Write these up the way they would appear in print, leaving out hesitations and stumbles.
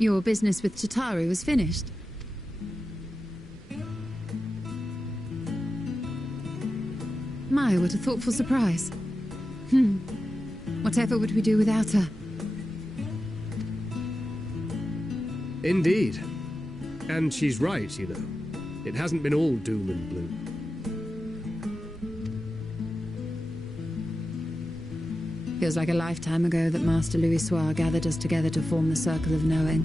Your business with Chitauri was finished. My, what a thoughtful surprise. Whatever would we do without her? Indeed. And she's right, you know. It hasn't been all doom and gloom. Feels like a lifetime ago that Master Louis Soir gathered us together to form the Circle of Knowing.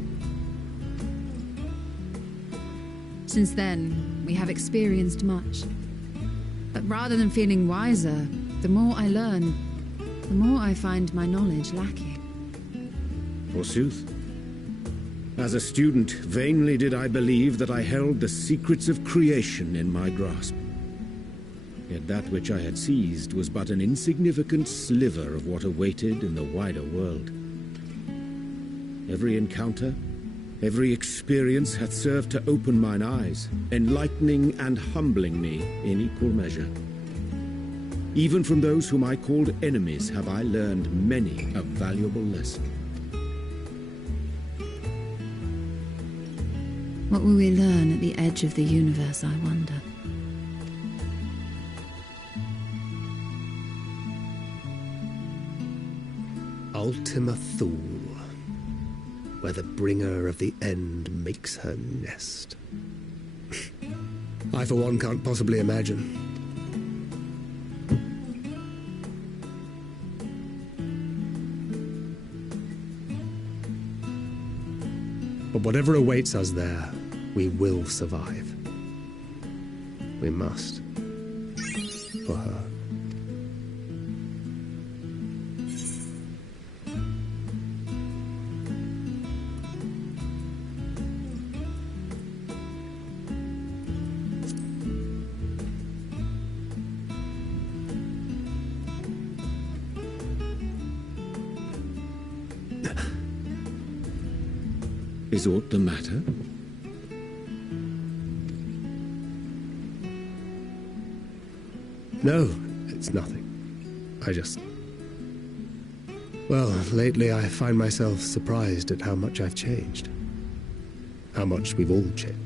Since then, we have experienced much. But rather than feeling wiser, the more I learn, the more I find my knowledge lacking. Forsooth. As a student, vainly did I believe that I held the secrets of creation in my grasp. Yet that which I had seized was but an insignificant sliver of what awaited in the wider world. Every encounter, every experience hath served to open mine eyes, enlightening and humbling me in equal measure. Even from those whom I called enemies have I learned many a valuable lesson. What will we learn at the edge of the universe, I wonder? Ultima Thule, where the bringer of the end makes her nest. I, for one, can't possibly imagine. But whatever awaits us there, we will survive. We must. For her. Is aught the matter? No, it's nothing. Well, lately I find myself surprised at how much I've changed. How much we've all changed.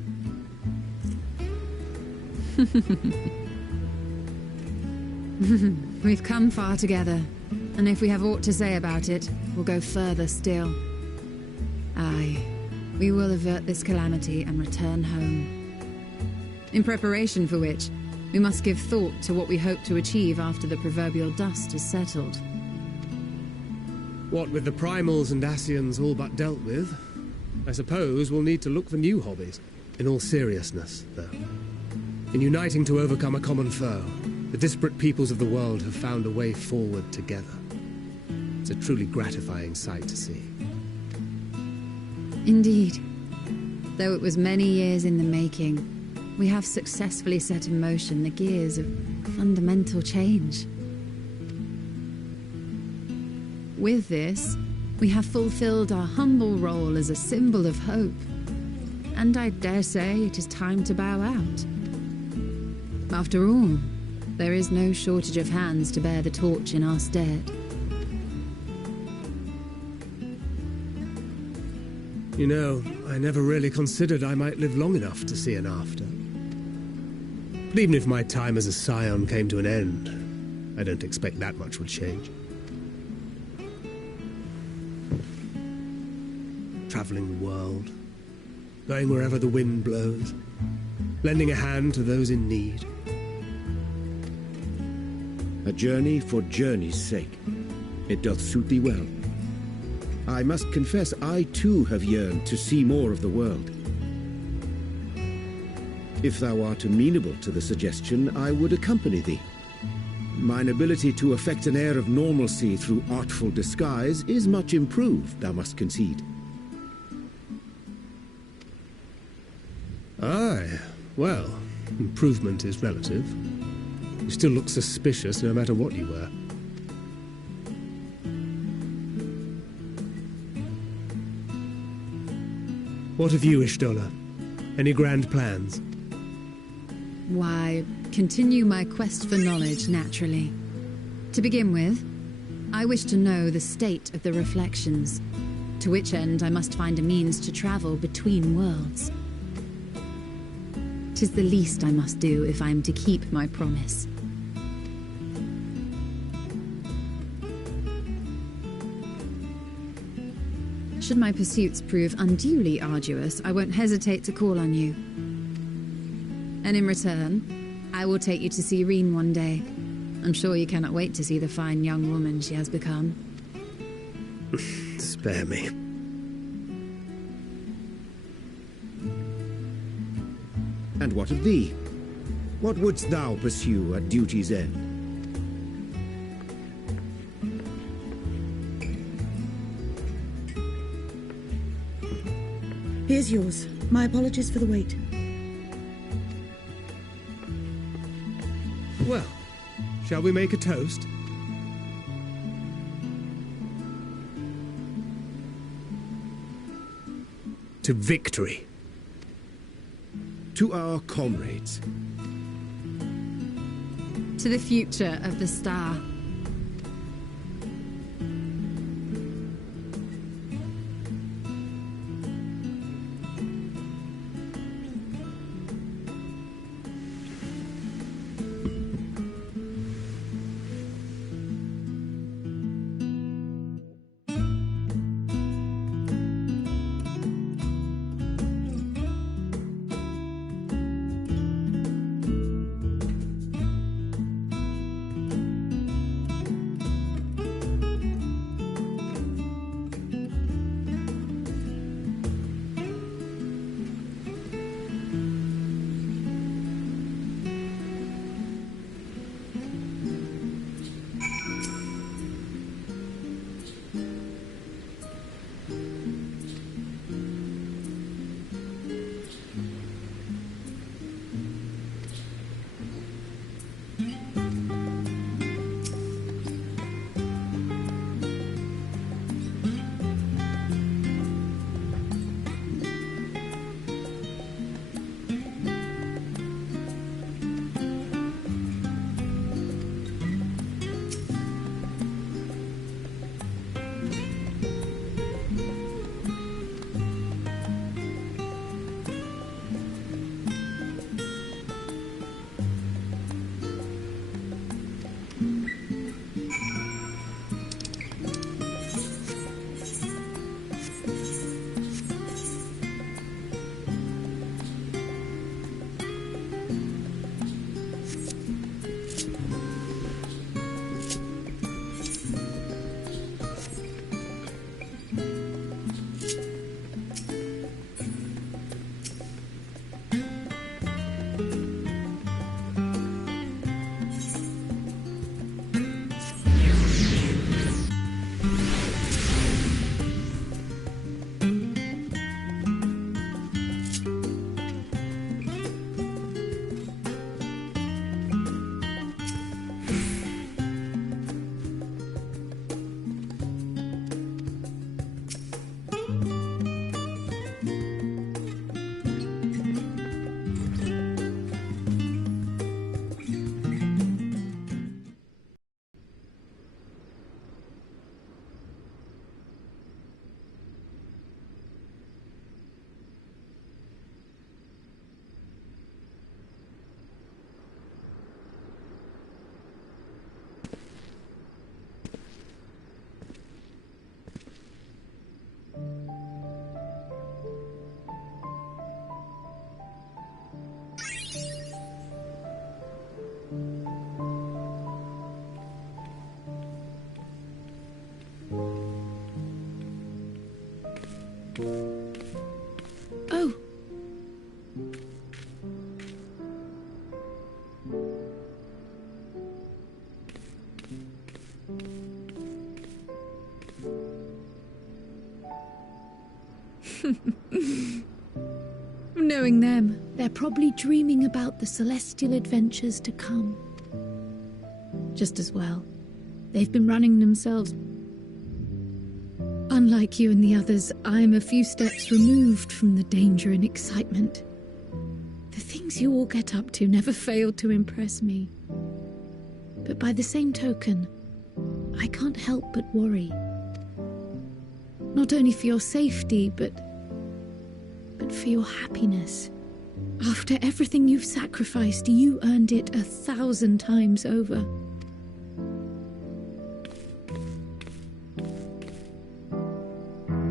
We've come far together, and if we have aught to say about it, we'll go further still. Aye, we will avert this calamity and return home. In preparation for which, we must give thought to what we hope to achieve after the proverbial dust is settled. What with the primals and Ascians all but dealt with, I suppose we'll need to look for new hobbies. In all seriousness, though. In uniting to overcome a common foe, the disparate peoples of the world have found a way forward together. It's a truly gratifying sight to see. Indeed. Though it was many years in the making, we have successfully set in motion the gears of fundamental change. With this, we have fulfilled our humble role as a symbol of hope. And I dare say it is time to bow out. After all, there is no shortage of hands to bear the torch in our stead. You know, I never really considered I might live long enough to see an after. But even if my time as a scion came to an end, I don't expect that much would change. Traveling the world, going wherever the wind blows, lending a hand to those in need. A journey for journey's sake. It doth suit thee well. I must confess, I too have yearned to see more of the world. If thou art amenable to the suggestion, I would accompany thee. Mine ability to affect an air of normalcy through artful disguise is much improved, thou must concede. Aye, well, improvement is relative. You still look suspicious no matter what you wear. What of you, Ishtola? Any grand plans? Why, continue my quest for knowledge, naturally. To begin with, I wish to know the state of the reflections, to which end I must find a means to travel between worlds. 'Tis the least I must do if I am to keep my promise. Should my pursuits prove unduly arduous, I won't hesitate to call on you. And in return, I will take you to see Reen one day. I'm sure you cannot wait to see the fine young woman she has become. Spare me. And what of thee? What wouldst thou pursue at duty's end? Here's yours. My apologies for the wait. Well, shall we make a toast? To victory. To our comrades. To the future of the star. Oh. Knowing them, they're probably dreaming about the celestial adventures to come. Just as well. They've been running themselves. Unlike you and the others, I'm a few steps removed from the danger and excitement. The things you all get up to never fail to impress me. But by the same token, I can't help but worry. Not only for your safety, but for your happiness. After everything you've sacrificed, you earned it 1,000 times over.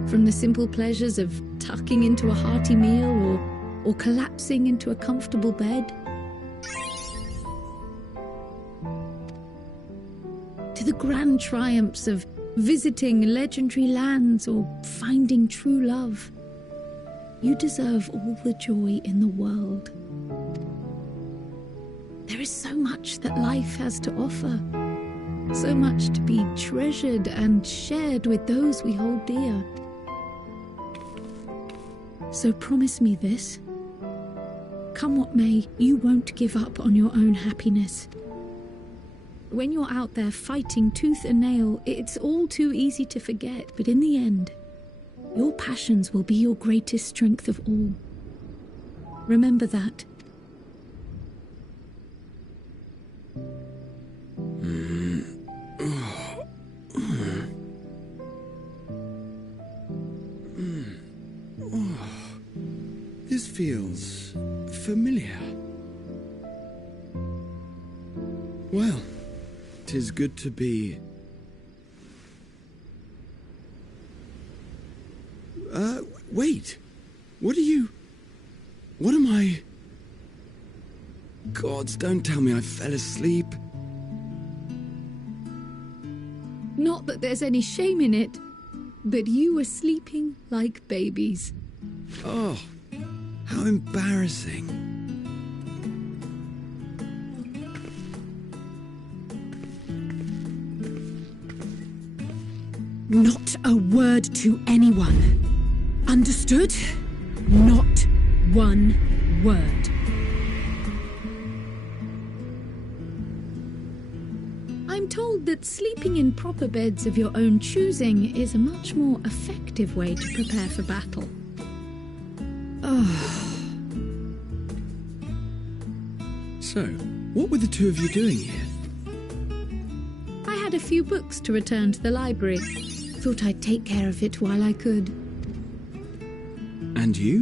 From the simple pleasures of tucking into a hearty meal or collapsing into a comfortable bed, to the grand triumphs of visiting legendary lands or finding true love, you deserve all the joy in the world. There is so much that life has to offer, so much to be treasured and shared with those we hold dear. So promise me this. Come what may, you won't give up on your own happiness. When you're out there fighting tooth and nail, it's all too easy to forget, but in the end, your passions will be your greatest strength of all. Remember that. This feels familiar. Well, 'tis good to be... wait. What am I... Gods, don't tell me I fell asleep. Not that there's any shame in it, but you were sleeping like babies. Oh, how embarrassing. Not a word to anyone. Understood? Not one word. I'm told that sleeping in proper beds of your own choosing is a much more effective way to prepare for battle. So, what were the two of you doing here? I had a few books to return to the library. Thought I'd take care of it while I could. And you?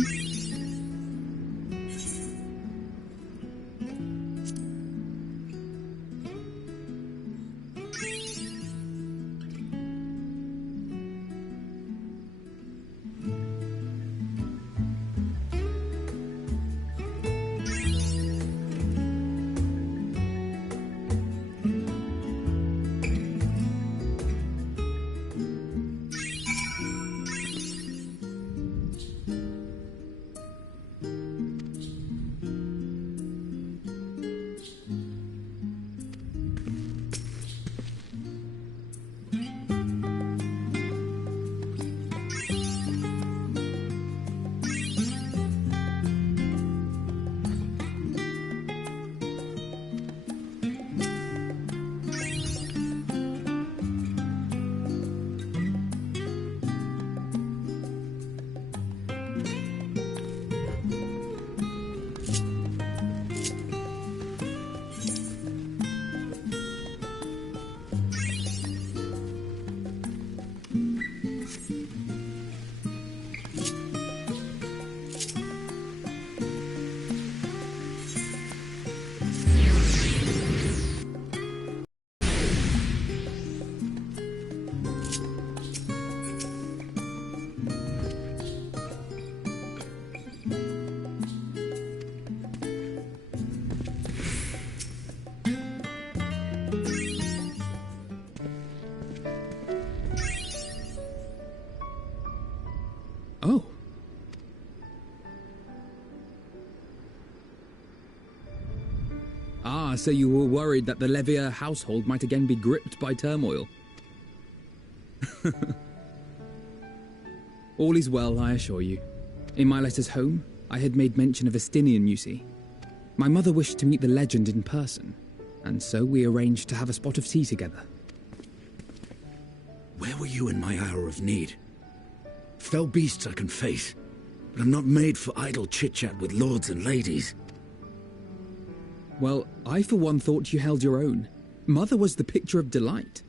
Oh. Ah, so you were worried that the Levier household might again be gripped by turmoil. All is well, I assure you. In my letters home, I had made mention of Estinian, you see. My mother wished to meet the legend in person, and so we arranged to have a spot of tea together. Where were you in my hour of need? Fell beasts I can face, but I'm not made for idle chit-chat with lords and ladies. Well, I for one thought you held your own. Mother was the picture of delight.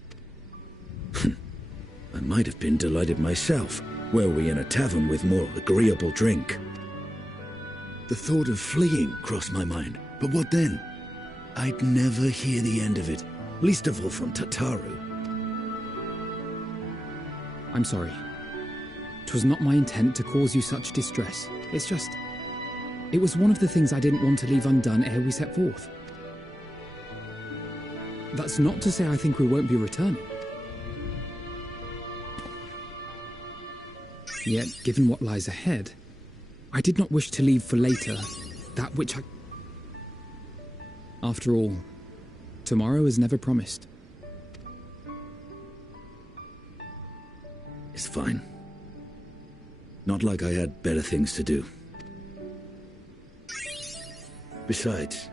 I might have been delighted myself, were we in a tavern with more agreeable drink. The thought of fleeing crossed my mind, but what then? I'd never hear the end of it, least of all from Tataru. I'm sorry. 'Twas not my intent to cause you such distress. It's just... it was one of the things I didn't want to leave undone ere we set forth. That's not to say I think we won't be returning. Yet, given what lies ahead, I did not wish to leave for later that which I... After all, tomorrow is never promised. It's fine. Not like I had better things to do. Besides,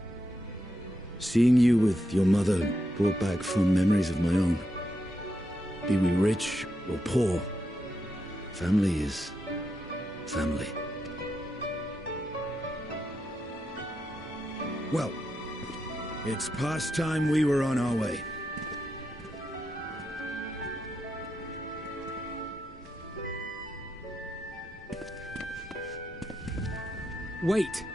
seeing you with your mother brought back fond memories of my own. Be we rich or poor, family is family. Well, it's past time we were on our way. Wait!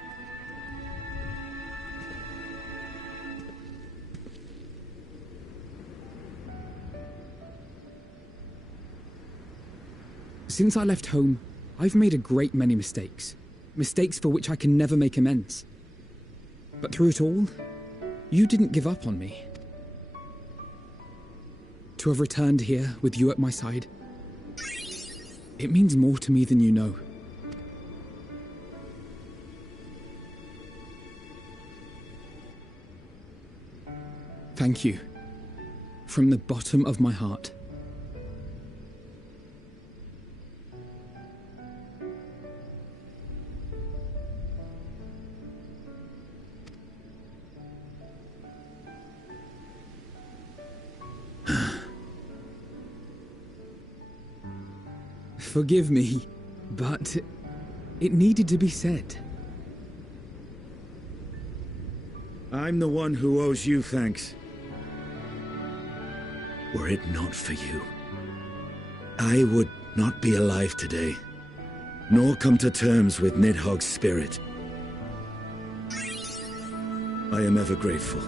Since I left home, I've made a great many mistakes. Mistakes for which I can never make amends. But through it all, you didn't give up on me. To have returned here with you at my side, it means more to me than you know. Thank you. From the bottom of my heart. Forgive me, but it needed to be said. I'm the one who owes you thanks. Were it not for you, I would not be alive today, nor come to terms with Nidhogg's spirit. I am ever grateful.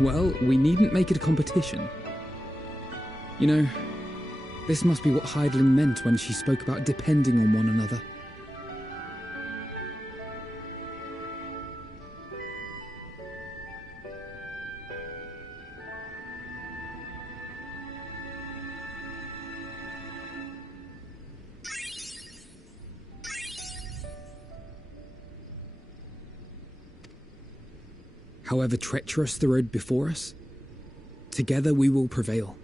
Well, we needn't make it a competition. You know, this must be what Hydaelyn meant when she spoke about depending on one another. However treacherous the road before us, together we will prevail.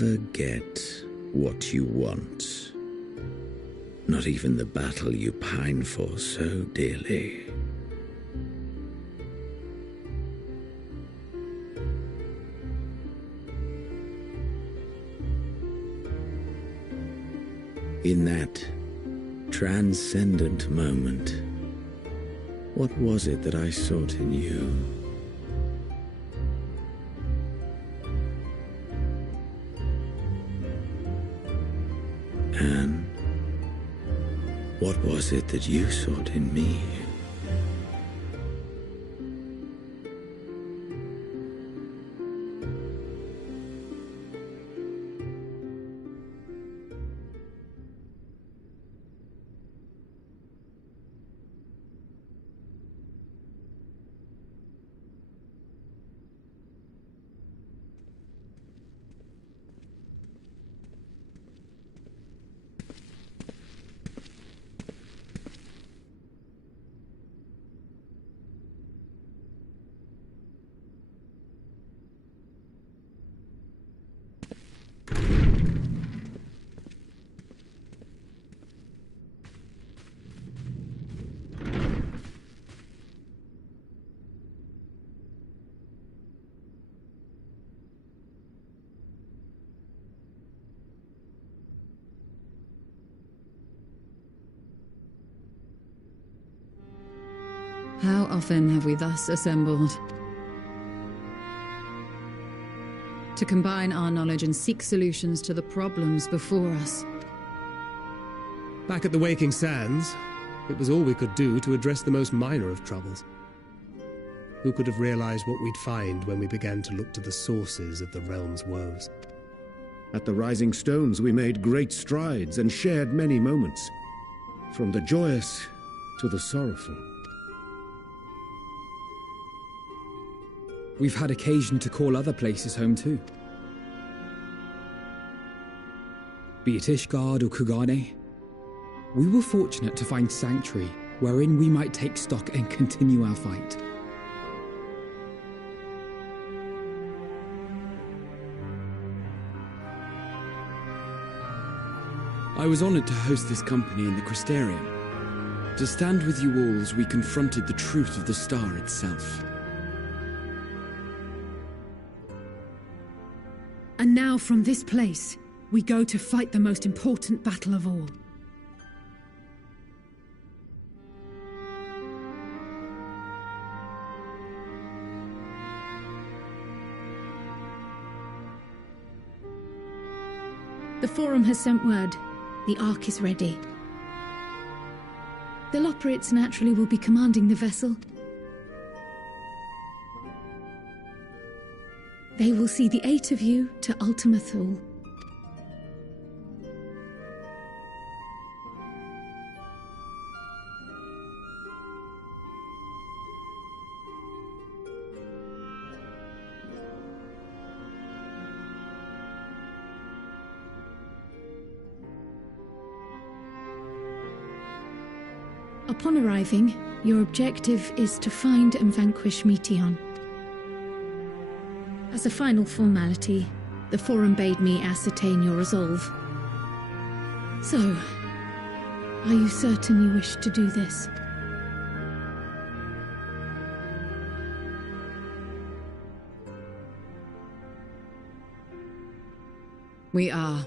never get what you want. Not even the battle you pine for so dearly. In that transcendent moment, what was it that I sought in you? And what was it that you sought in me? How often have we thus assembled? To combine our knowledge and seek solutions to the problems before us. Back at the Waking Sands, it was all we could do to address the most minor of troubles. Who could have realized what we'd find when we began to look to the sources of the realm's woes? At the Rising Stones we made great strides and shared many moments, from the joyous to the sorrowful. We've had occasion to call other places home too. Be it Ishgard or Kugane, we were fortunate to find sanctuary wherein we might take stock and continue our fight. I was honored to host this company in the Crystarium, to stand with you all as we confronted the truth of the star itself. And now from this place, we go to fight the most important battle of all. The Forum has sent word. The Ark is ready. The Loporrits naturally will be commanding the vessel. They will see the 8 of you to Ultima Thule. Upon arriving, your objective is to find and vanquish Meteon. As a final formality, the Forum bade me ascertain your resolve. So, are you certain you wish to do this? We are.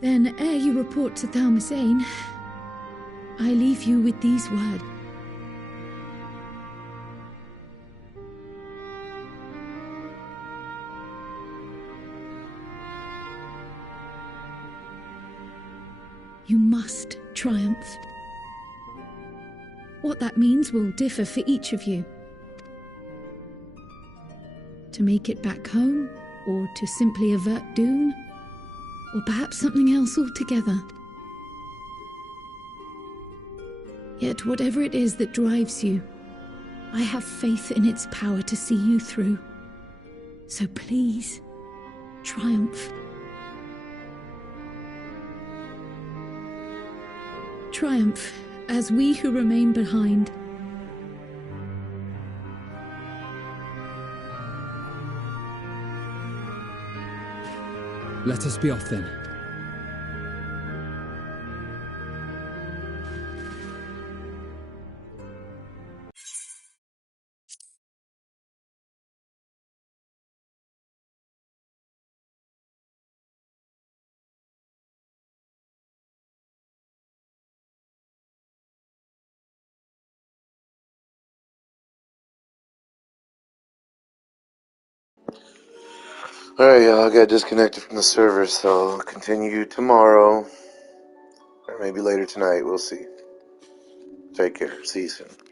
Then, ere you report to Thalmasane, I leave you with these words. You must triumph. What that means will differ for each of you. To make it back home, or to simply avert doom, or perhaps something else altogether. Yet whatever it is that drives you, I have faith in its power to see you through. So please, triumph. Triumph, as we who remain behind Let us be off then. Alright, y'all, I got disconnected from the server, so I'll continue tomorrow. Or maybe later tonight, we'll see. Take care. See you soon.